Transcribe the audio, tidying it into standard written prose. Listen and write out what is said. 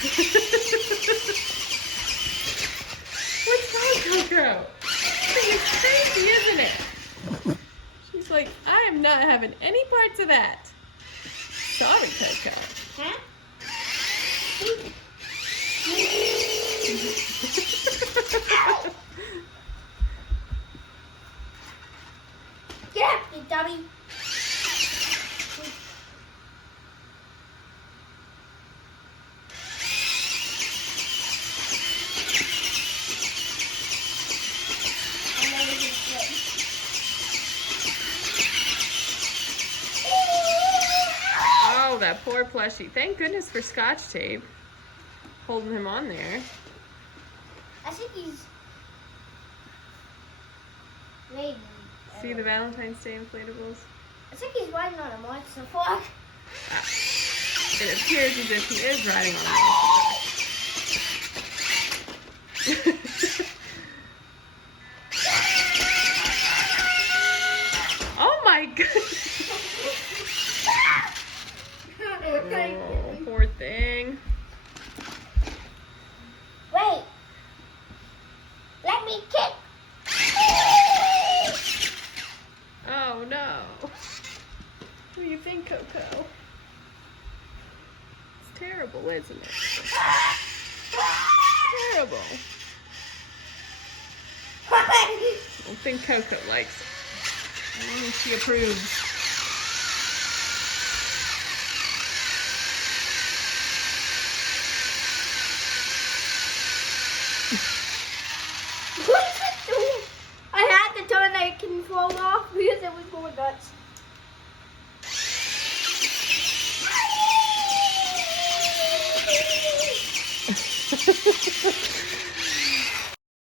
What's wrong, Coco? It's crazy, isn't it? She's like, I am not having any parts of that. Sorry, Coco. Huh? Get up, you dummy. Oh, that poor plushie. Thank goodness for Scotch tape. Holding him on there. I think he's maybe. See the Valentine's Day inflatables? I think he's riding on a monster truck. It appears as if he is riding on a monster truck. Oh my goodness. Oh, poor thing. Wait. Let me kick. Oh no. What do you think, Coco? It's terrible, isn't it? Terrible. I don't think Coco likes it. I don't think she approves. What's it doing? I had to turn the control off because it was going nuts.